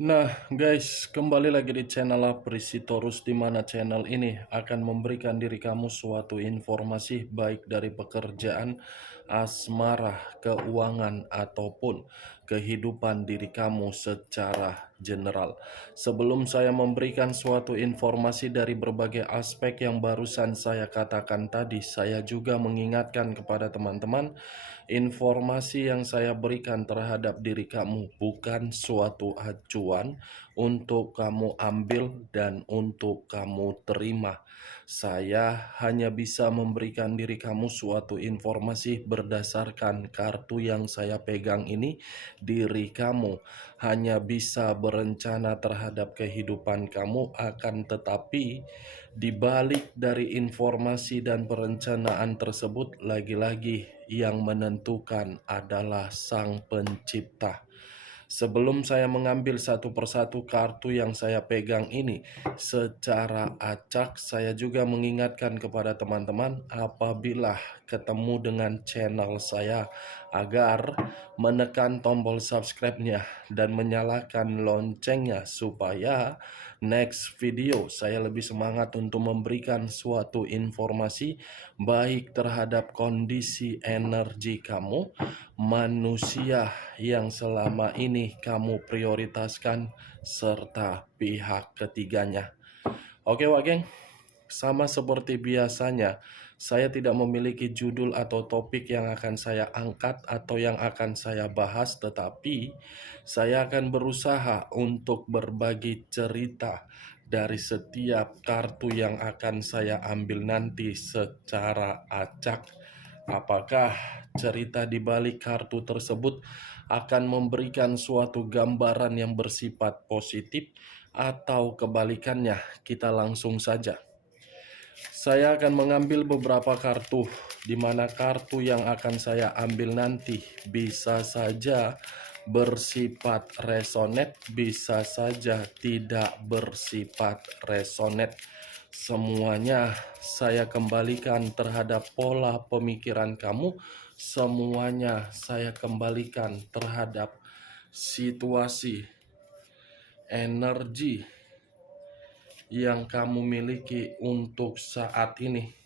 Nah, guys, kembali lagi di channel Aprisitorus, di mana channel ini akan memberikan diri kamu suatu informasi baik dari pekerjaan, asmara, keuangan, ataupun kehidupan diri kamu secara general. Sebelum saya memberikan suatu informasi dari berbagai aspek yang barusan saya katakan tadi, saya juga mengingatkan kepada teman-teman, informasi yang saya berikan terhadap diri kamu bukan suatu acuan untuk kamu ambil dan untuk kamu terima. Saya hanya bisa memberikan diri kamu suatu informasi berdasarkan kartu yang saya pegang ini. Diri kamu hanya bisa berencana terhadap kehidupan kamu, akan tetapi di balik dari informasi dan perencanaan tersebut, lagi-lagi yang menentukan adalah Sang Pencipta. Sebelum saya mengambil satu persatu kartu yang saya pegang ini secara acak, saya juga mengingatkan kepada teman-teman apabila ketemu dengan channel saya agar menekan tombol subscribe-nya dan menyalakan loncengnya supaya next video saya lebih semangat untuk memberikan suatu informasi baik terhadap kondisi energi kamu, manusia yang selama ini kamu prioritaskan, serta pihak ketiganya. Oke, Wak Geng, sama seperti biasanya, saya tidak memiliki judul atau topik yang akan saya angkat atau yang akan saya bahas, tetapi saya akan berusaha untuk berbagi cerita dari setiap kartu yang akan saya ambil nanti secara acak. Apakah cerita di balik kartu tersebut akan memberikan suatu gambaran yang bersifat positif atau kebalikannya? Kita langsung saja. Saya akan mengambil beberapa kartu, di mana kartu yang akan saya ambil nanti bisa saja bersifat resonate, bisa saja tidak bersifat resonate. Semuanya saya kembalikan terhadap pola pemikiran kamu, semuanya saya kembalikan terhadap situasi, energi yang kamu miliki untuk saat ini.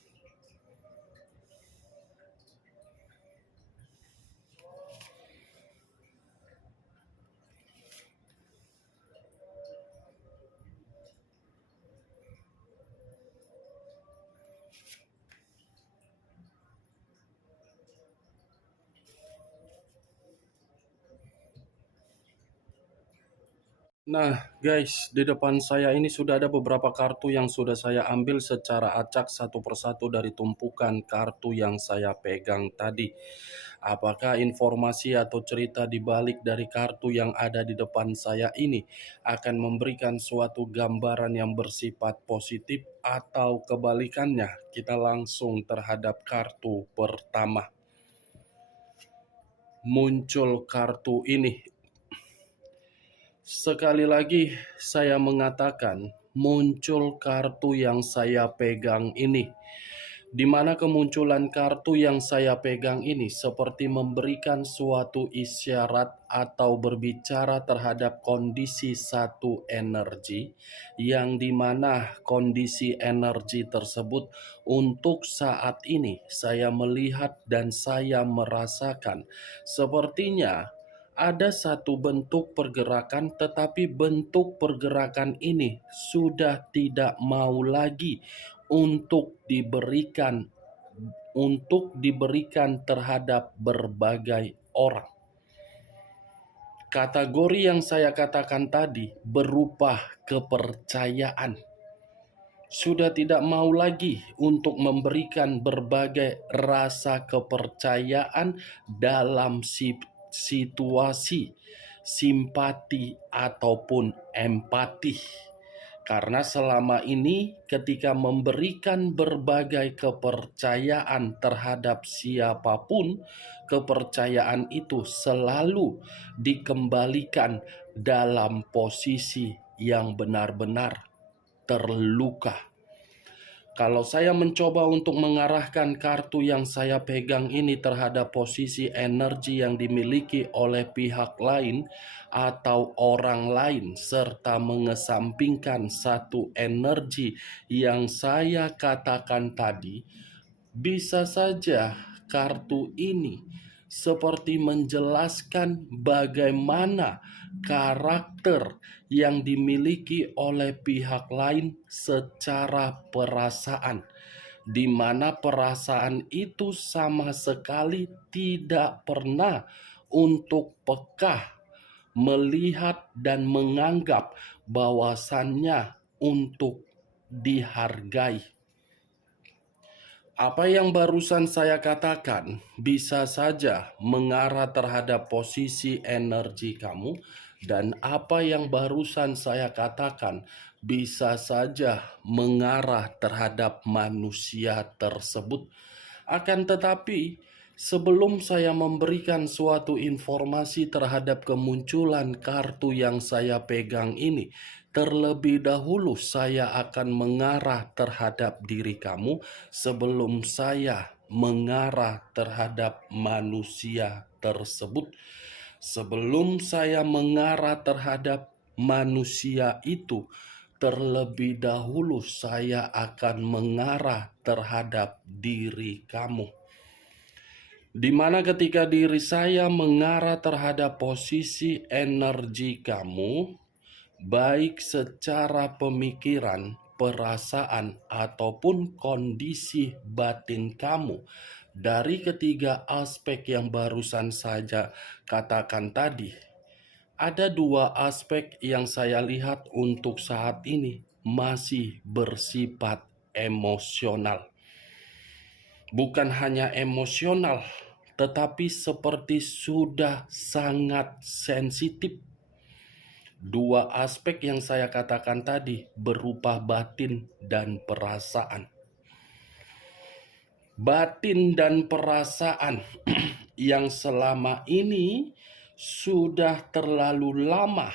Nah, guys, di depan saya ini sudah ada beberapa kartu yang sudah saya ambil secara acak satu persatu dari tumpukan kartu yang saya pegang tadi. Apakah informasi atau cerita di balik dari kartu yang ada di depan saya ini akan memberikan suatu gambaran yang bersifat positif atau kebalikannya? Kita langsung terhadap kartu pertama. Muncul kartu ini. Sekali lagi saya mengatakan, muncul kartu yang saya pegang ini, di mana kemunculan kartu yang saya pegang ini seperti memberikan suatu isyarat atau berbicara terhadap kondisi satu energi, yang dimana kondisi energi tersebut untuk saat ini saya melihat dan saya merasakan sepertinya ada satu bentuk pergerakan, tetapi bentuk pergerakan ini sudah tidak mau lagi untuk diberikan terhadap berbagai orang. Kategori yang saya katakan tadi berupa kepercayaan. Sudah tidak mau lagi untuk memberikan berbagai rasa kepercayaan dalam situasi, simpati, ataupun empati. Karena selama ini ketika memberikan berbagai kepercayaan terhadap siapapun, kepercayaan itu selalu dikembalikan dalam posisi yang benar-benar terluka. Kalau saya mencoba untuk mengarahkan kartu yang saya pegang ini terhadap posisi energi yang dimiliki oleh pihak lain atau orang lain, serta mengesampingkan satu energi yang saya katakan tadi, bisa saja kartu ini seperti menjelaskan bagaimana karakter yang dimiliki oleh pihak lain secara perasaan, di mana perasaan itu sama sekali tidak pernah untuk peka melihat dan menganggap bahwasannya untuk dihargai. Apa yang barusan saya katakan bisa saja mengarah terhadap posisi energi kamu, dan apa yang barusan saya katakan bisa saja mengarah terhadap manusia tersebut. Akan tetapi, sebelum saya memberikan suatu informasi terhadap kemunculan kartu yang saya pegang ini, terlebih dahulu saya akan mengarah terhadap diri kamu sebelum saya mengarah terhadap manusia tersebut. Sebelum saya mengarah terhadap manusia itu, terlebih dahulu saya akan mengarah terhadap diri kamu. Di mana ketika diri saya mengarah terhadap posisi energi kamu, baik secara pemikiran, perasaan, ataupun kondisi batin kamu, dari ketiga aspek yang barusan saja katakan tadi, ada dua aspek yang saya lihat untuk saat ini masih bersifat emosional. Bukan hanya emosional, tetapi seperti sudah sangat sensitif. Dua aspek yang saya katakan tadi berupa batin dan perasaan. Batin dan perasaan yang selama ini sudah terlalu lama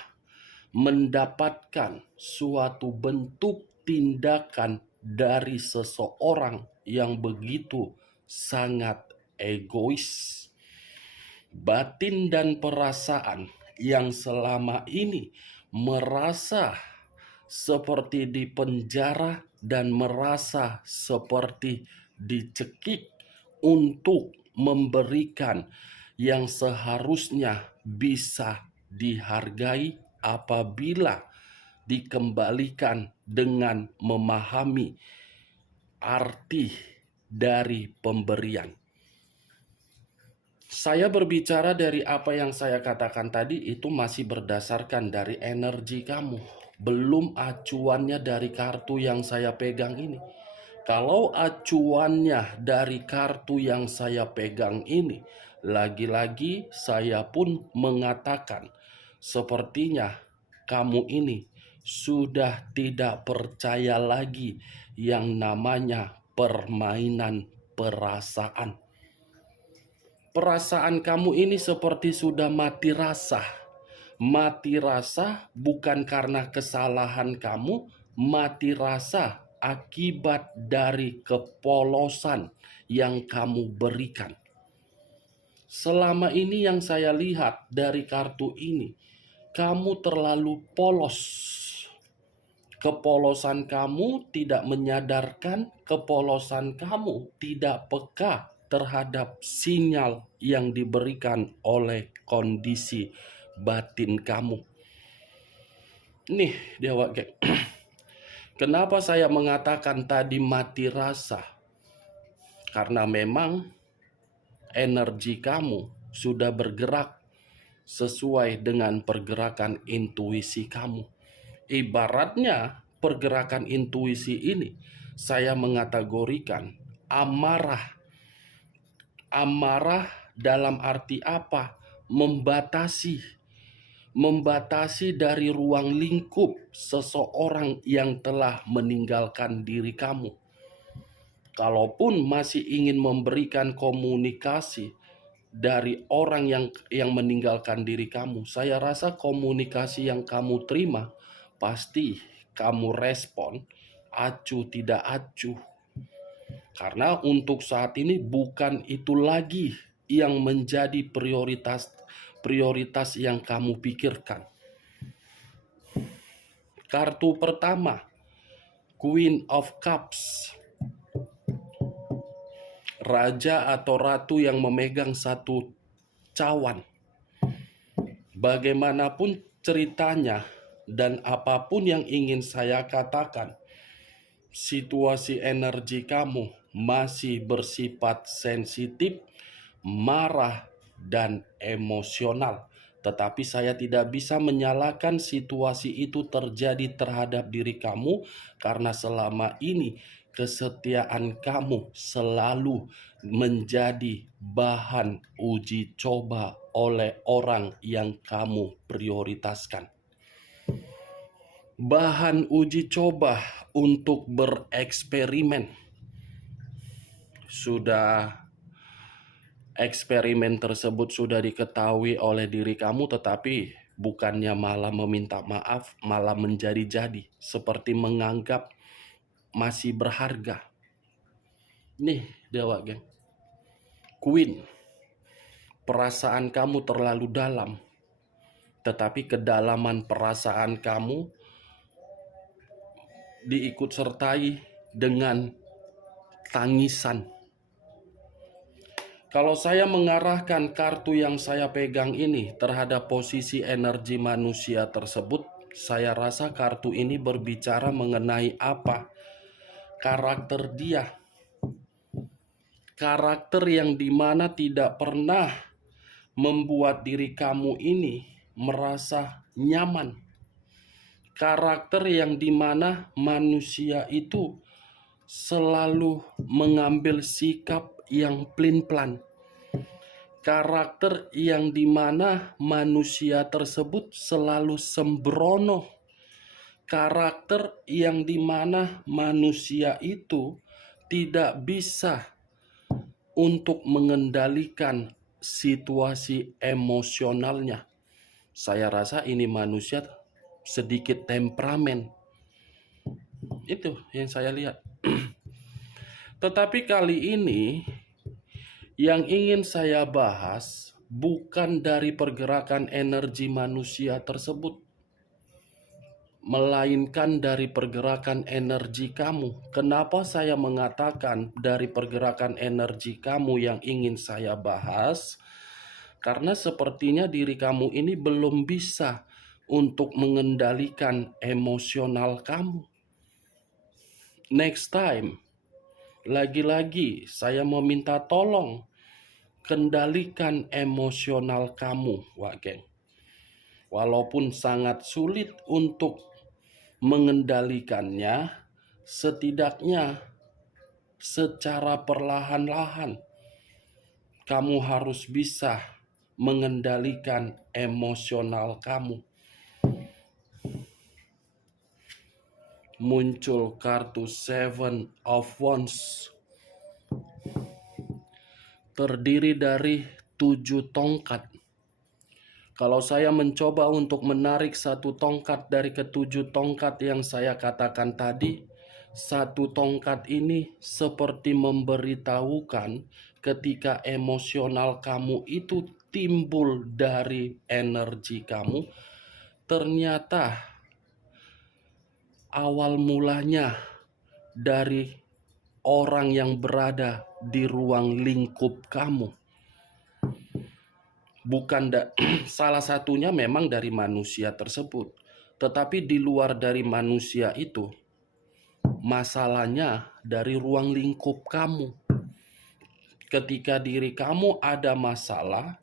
mendapatkan suatu bentuk tindakan dari seseorang yang begitu sangat egois. Batin dan perasaan yang selama ini merasa seperti dipenjara dan merasa seperti dicekik untuk memberikan yang seharusnya bisa dihargai apabila dikembalikan dengan memahami arti dari pemberian. Saya berbicara dari apa yang saya katakan tadi itu masih berdasarkan dari energi kamu. Belum acuannya dari kartu yang saya pegang ini. Kalau acuannya dari kartu yang saya pegang ini, lagi-lagi saya pun mengatakan, sepertinya kamu ini sudah tidak percaya lagi yang namanya permainan perasaan. Perasaan kamu ini seperti sudah mati rasa. Mati rasa bukan karena kesalahan kamu, mati rasa akibat dari kepolosan yang kamu berikan. Selama ini yang saya lihat dari kartu ini, kamu terlalu polos. Kepolosan kamu tidak menyadarkan, kepolosan kamu tidak peka terhadap sinyal yang diberikan oleh kondisi batin kamu. Nih, Dewa Geng. Kenapa saya mengatakan tadi mati rasa? Karena memang energi kamu sudah bergerak sesuai dengan pergerakan intuisi kamu. Ibaratnya pergerakan intuisi ini saya mengategorikan amarah. Amarah dalam arti apa? Membatasi dari ruang lingkup seseorang yang telah meninggalkan diri kamu. Kalaupun masih ingin memberikan komunikasi dari orang yang meninggalkan diri kamu, saya rasa komunikasi yang kamu terima pasti kamu respon acuh tidak acuh. Karena untuk saat ini bukan itu lagi yang menjadi prioritas yang kamu pikirkan. Kartu pertama, Queen of Cups. Raja atau ratu yang memegang satu cawan. Bagaimanapun ceritanya dan apapun yang ingin saya katakan, situasi energi kamu masih bersifat sensitif, marah, dan emosional. Tetapi saya tidak bisa menyalahkan situasi itu terjadi terhadap diri kamu karena selama ini kesetiaan kamu selalu menjadi bahan uji coba oleh orang yang kamu prioritaskan. Bahan uji coba untuk bereksperimen. Eksperimen tersebut sudah diketahui oleh diri kamu, tetapi bukannya malah meminta maaf, malah menjadi-jadi, seperti menganggap masih berharga. Nih, Dewa Geng. Queen, perasaan kamu terlalu dalam, tetapi kedalaman perasaan kamu diikut sertai dengan tangisan. Kalau saya mengarahkan kartu yang saya pegang ini terhadap posisi energi manusia tersebut, saya rasa kartu ini berbicara mengenai apa? Karakter dia. Karakter yang dimana tidak pernah membuat diri kamu ini merasa nyaman. Karakter yang dimana manusia itu selalu mengambil sikap yang pelin-pelan. Karakter yang dimana manusia tersebut selalu sembrono. Karakter yang dimana manusia itu tidak bisa untuk mengendalikan situasi emosionalnya. Saya rasa ini manusia sedikit temperamen. Itu yang saya lihat. Tetapi kali ini yang ingin saya bahas bukan dari pergerakan energi manusia tersebut, melainkan dari pergerakan energi kamu. Kenapa saya mengatakan dari pergerakan energi kamu yang ingin saya bahas? Karena sepertinya diri kamu ini belum bisa untuk mengendalikan emosional kamu. Next time, lagi-lagi saya meminta tolong kendalikan emosional kamu, Wak Geng. Walaupun sangat sulit untuk mengendalikannya, setidaknya secara perlahan-lahan kamu harus bisa mengendalikan emosional kamu. Muncul kartu Seven of Wands, terdiri dari 7 tongkat. Kalau saya mencoba untuk menarik satu tongkat dari ketujuh tongkat yang saya katakan tadi, satu tongkat ini seperti memberitahukan ketika emosional kamu itu timbul dari energi kamu, ternyata awal mulanya dari orang yang berada di ruang lingkup kamu. Bukan salah satunya memang dari manusia tersebut, tetapi di luar dari manusia itu, masalahnya dari ruang lingkup kamu. Ketika diri kamu ada masalah,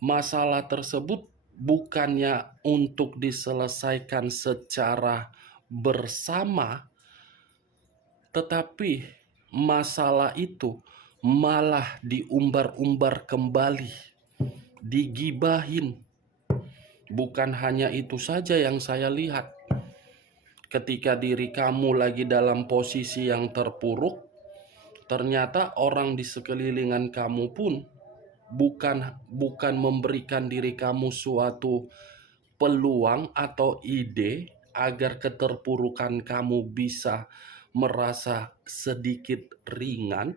masalah tersebut bukannya untuk diselesaikan secara bersama, tetapi masalah itu malah diumbar-umbar kembali, digibahin. Bukan hanya itu saja yang saya lihat. Ketika diri kamu lagi dalam posisi yang terpuruk, ternyata orang di sekelilingan kamu pun bukan memberikan diri kamu suatu peluang atau ide agar keterpurukan kamu bisa merasa sedikit ringan,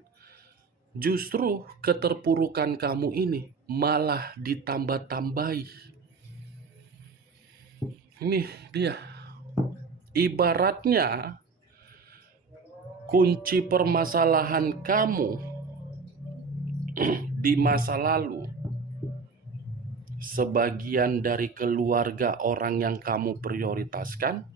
justru keterpurukan kamu ini malah ditambah-tambahi. Ini dia. Ibaratnya kunci permasalahan kamu di masa lalu, sebagian dari keluarga orang yang kamu prioritaskan,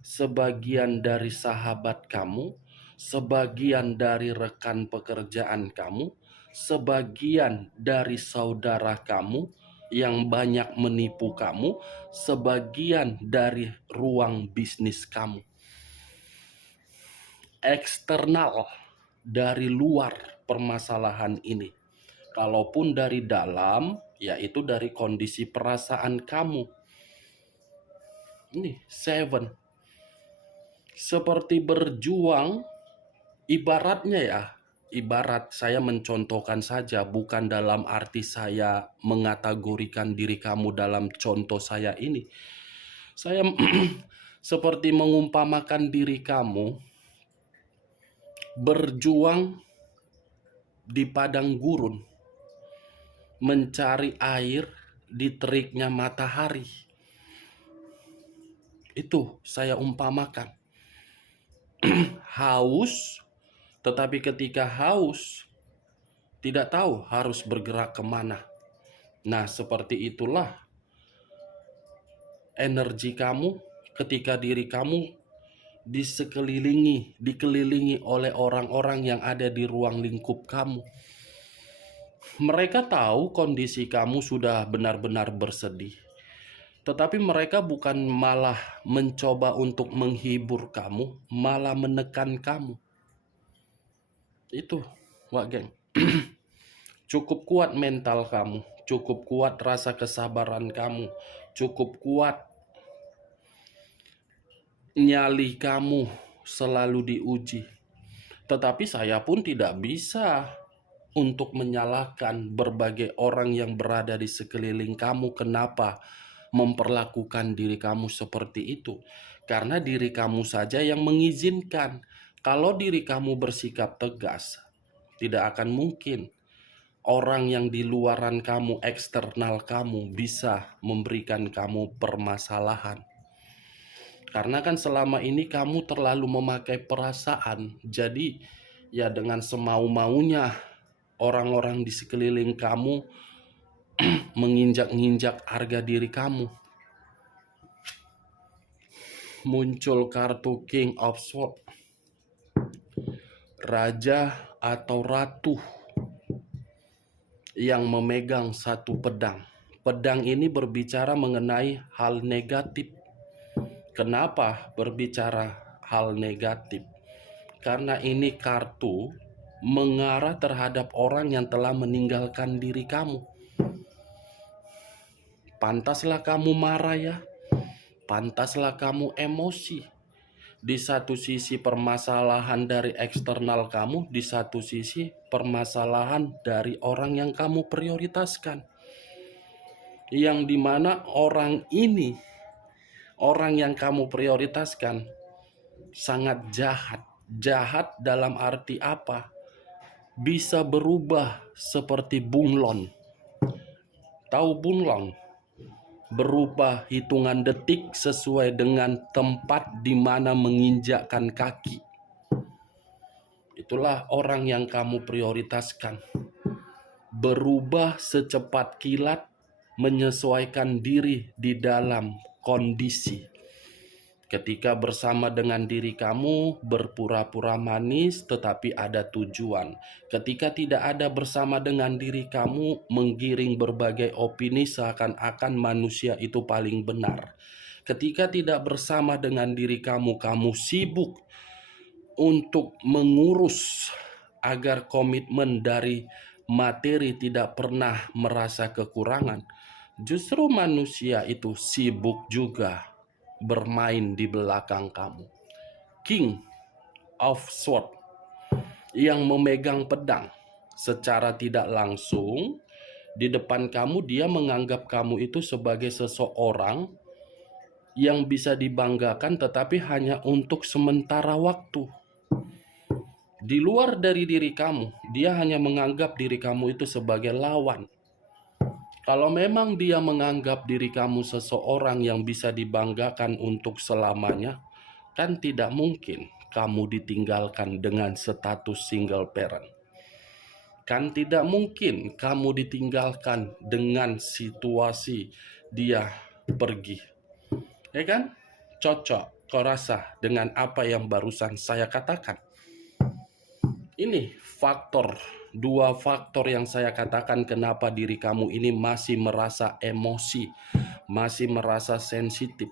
sebagian dari sahabat kamu, sebagian dari rekan pekerjaan kamu, sebagian dari saudara kamu yang banyak menipu kamu, sebagian dari ruang bisnis kamu. Eksternal, dari luar permasalahan ini. Kalaupun dari dalam, yaitu dari kondisi perasaan kamu. Ini 7. Seperti berjuang, ibaratnya ya, ibarat saya mencontohkan saja, bukan dalam arti saya mengategorikan diri kamu dalam contoh saya ini. Saya seperti mengumpamakan diri kamu berjuang di padang gurun, mencari air di teriknya matahari. Itu saya umpamakan. Haus, tetapi ketika haus tidak tahu harus bergerak kemana. Nah, seperti itulah energi kamu ketika diri kamu dikelilingi oleh orang-orang yang ada di ruang lingkup kamu. Mereka tahu kondisi kamu sudah benar-benar bersedih, tetapi mereka bukan malah mencoba untuk menghibur kamu, malah menekan kamu. Itu, Wak Geng. Cukup kuat mental kamu, cukup kuat rasa kesabaran kamu, cukup kuat nyali kamu selalu diuji. Tetapi saya pun tidak bisa untuk menyalahkan berbagai orang yang berada di sekeliling kamu kenapa memperlakukan diri kamu seperti itu. Karena diri kamu saja yang mengizinkan. Kalau diri kamu bersikap tegas, tidak akan mungkin orang yang di luaran kamu, eksternal kamu, bisa memberikan kamu permasalahan. Karena kan selama ini kamu terlalu memakai perasaan. Jadi ya dengan semau-maunya orang-orang di sekeliling kamu menginjak-injak harga diri kamu. Muncul kartu King of Swords. Raja atau ratu yang memegang satu pedang. Pedang ini berbicara mengenai hal negatif. Kenapa berbicara hal negatif? Karena ini kartu mengarah terhadap orang yang telah meninggalkan diri kamu. Pantaslah kamu marah ya. Pantaslah kamu emosi. Di satu sisi permasalahan dari eksternal kamu, di satu sisi permasalahan dari orang yang kamu prioritaskan. Yang dimana orang ini, orang yang kamu prioritaskan, sangat jahat. Jahat dalam arti apa? Bisa berubah seperti bunglon. Tahu bunglon? Berubah hitungan detik sesuai dengan tempat di mana menginjakkan kaki. Itulah orang yang kamu prioritaskan. Berubah secepat kilat, menyesuaikan diri di dalam kondisi. Ketika bersama dengan diri kamu, berpura-pura manis tetapi ada tujuan. Ketika tidak ada bersama dengan diri kamu, menggiring berbagai opini seakan-akan manusia itu paling benar. Ketika tidak bersama dengan diri kamu, kamu sibuk untuk mengurus agar komitmen dari materi tidak pernah merasa kekurangan. Justru manusia itu sibuk juga bermain di belakang kamu. King of Swords yang memegang pedang secara tidak langsung di depan kamu, dia menganggap kamu itu sebagai seseorang yang bisa dibanggakan, tetapi hanya untuk sementara waktu. Di luar dari diri kamu, dia hanya menganggap diri kamu itu sebagai lawan. Kalau memang dia menganggap diri kamu seseorang yang bisa dibanggakan untuk selamanya, kan tidak mungkin kamu ditinggalkan dengan status single parent. Kan tidak mungkin kamu ditinggalkan dengan situasi dia pergi. Ya kan? Cocok, kau rasa dengan apa yang barusan saya katakan? Ini dua faktor yang saya katakan kenapa diri kamu ini masih merasa emosi, masih merasa sensitif.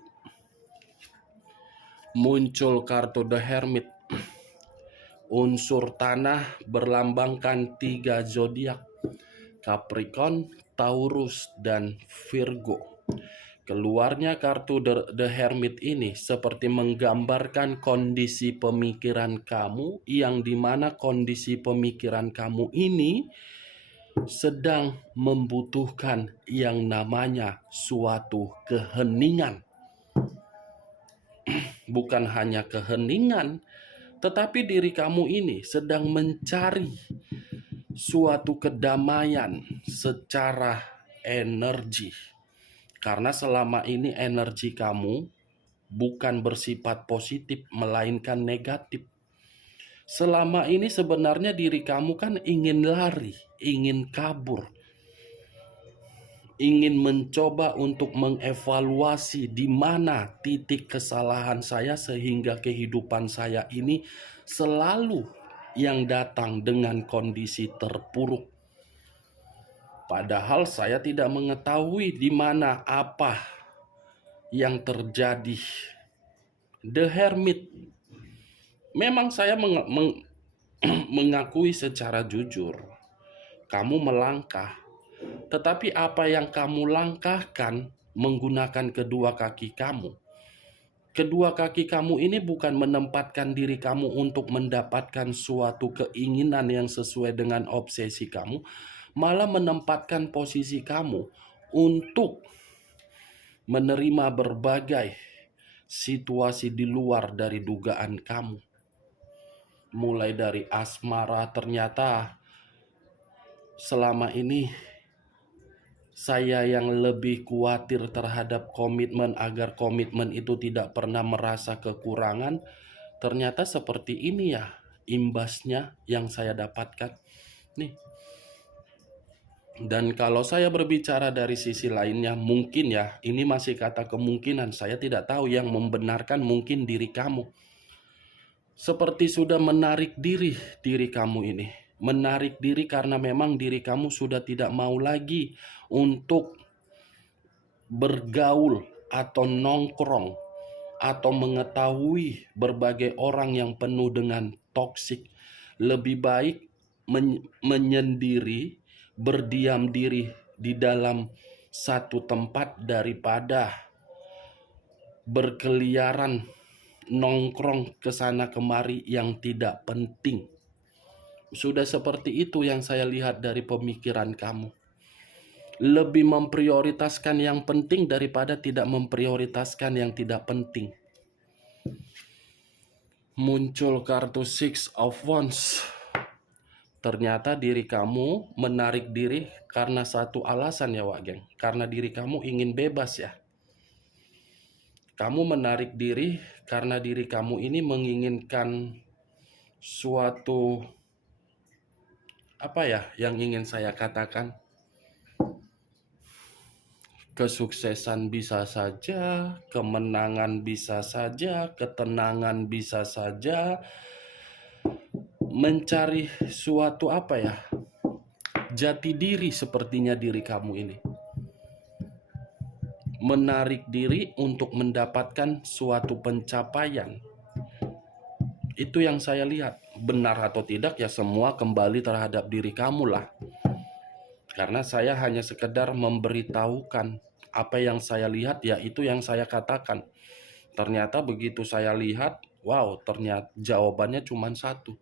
Muncul kartu The Hermit. Unsur tanah berlambangkan 3 zodiak: Capricorn, Taurus, dan Virgo. Keluarnya kartu The Hermit ini seperti menggambarkan kondisi pemikiran kamu, yang dimana kondisi pemikiran kamu ini sedang membutuhkan yang namanya suatu keheningan. Bukan hanya keheningan, tetapi diri kamu ini sedang mencari suatu kedamaian secara energi. Karena selama ini energi kamu bukan bersifat positif, melainkan negatif. Selama ini sebenarnya diri kamu kan ingin lari, ingin kabur, ingin mencoba untuk mengevaluasi di mana titik kesalahan saya sehingga kehidupan saya ini selalu yang datang dengan kondisi terpuruk. Padahal saya tidak mengetahui di mana apa yang terjadi. The Hermit. Memang saya mengakui secara jujur, kamu melangkah. Tetapi apa yang kamu langkahkan menggunakan kedua kaki kamu. Kedua kaki kamu ini bukan menempatkan diri kamu untuk mendapatkan suatu keinginan yang sesuai dengan obsesi kamu, malah menempatkan posisi kamu untuk menerima berbagai situasi di luar dari dugaan kamu. Mulai dari asmara, ternyata selama ini saya yang lebih khawatir terhadap komitmen agar komitmen itu tidak pernah merasa kekurangan. Ternyata seperti ini ya imbasnya yang saya dapatkan. Nih. Dan kalau saya berbicara dari sisi lainnya, mungkin ya, ini masih kata kemungkinan. Saya tidak tahu, yang membenarkan mungkin diri kamu. Seperti sudah menarik diri kamu ini. Menarik diri karena memang diri kamu sudah tidak mau lagi untuk bergaul atau nongkrong atau mengetahui berbagai orang yang penuh dengan toksik. Lebih baik menyendiri, berdiam diri di dalam satu tempat daripada berkeliaran nongkrong ke sana kemari yang tidak penting. Sudah seperti itu yang saya lihat dari pemikiran kamu. Lebih memprioritaskan yang penting daripada tidak memprioritaskan yang tidak penting. Muncul kartu Six of Wands. Ternyata diri kamu menarik diri karena satu alasan ya Wak Geng. Karena diri kamu ingin bebas ya. Kamu menarik diri karena diri kamu ini menginginkan suatu, apa ya yang ingin saya katakan, kesuksesan bisa saja, kemenangan bisa saja, ketenangan bisa saja, mencari suatu apa ya, jati diri sepertinya diri kamu ini. Menarik diri untuk mendapatkan suatu pencapaian. Itu yang saya lihat. Benar atau tidak ya semua kembali terhadap diri kamu lah. Karena saya hanya sekedar memberitahukan apa yang saya lihat, ya itu yang saya katakan. Ternyata begitu saya lihat, wow, ternyata jawabannya cuma satu.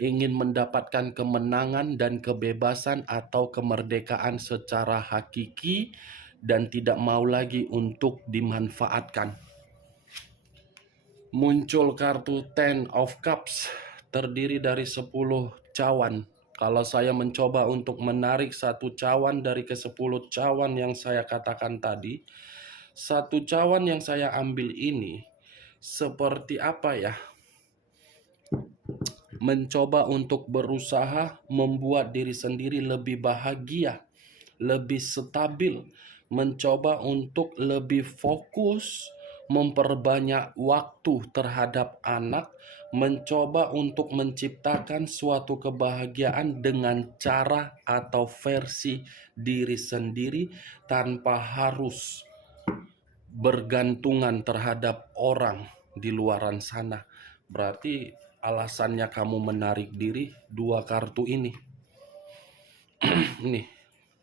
Ingin mendapatkan kemenangan dan kebebasan atau kemerdekaan secara hakiki dan tidak mau lagi untuk dimanfaatkan. muncul kartu Ten of Cups, terdiri dari 10 cawan. Kalau saya mencoba untuk menarik satu cawan dari ke-10 cawan yang saya katakan tadi, satu cawan yang saya ambil ini seperti apa ya? Mencoba untuk berusaha membuat diri sendiri lebih bahagia, lebih stabil, mencoba untuk lebih fokus, memperbanyak waktu terhadap anak, mencoba untuk menciptakan suatu kebahagiaan dengan cara atau versi diri sendiri tanpa harus bergantungan terhadap orang di luaran sana. Berarti alasannya kamu menarik diri dua kartu ini. Nih,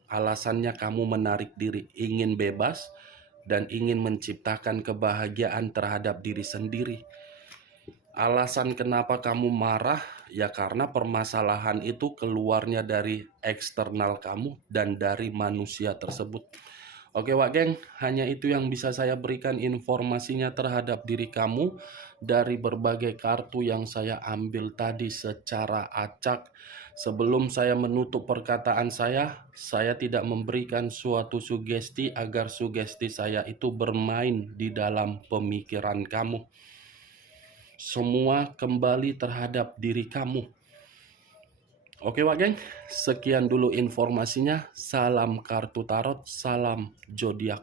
alasannya kamu menarik diri, ingin bebas dan ingin menciptakan kebahagiaan terhadap diri sendiri. Alasan kenapa kamu marah ya karena permasalahan itu keluarnya dari eksternal kamu dan dari manusia tersebut. Oke Wak Geng, hanya itu yang bisa saya berikan informasinya terhadap diri kamu dari berbagai kartu yang saya ambil tadi secara acak. Sebelum saya menutup perkataan saya tidak memberikan suatu sugesti agar sugesti saya itu bermain di dalam pemikiran kamu. Semua kembali terhadap diri kamu. Oke Wak Geng, sekian dulu informasinya. Salam kartu tarot, salam zodiak.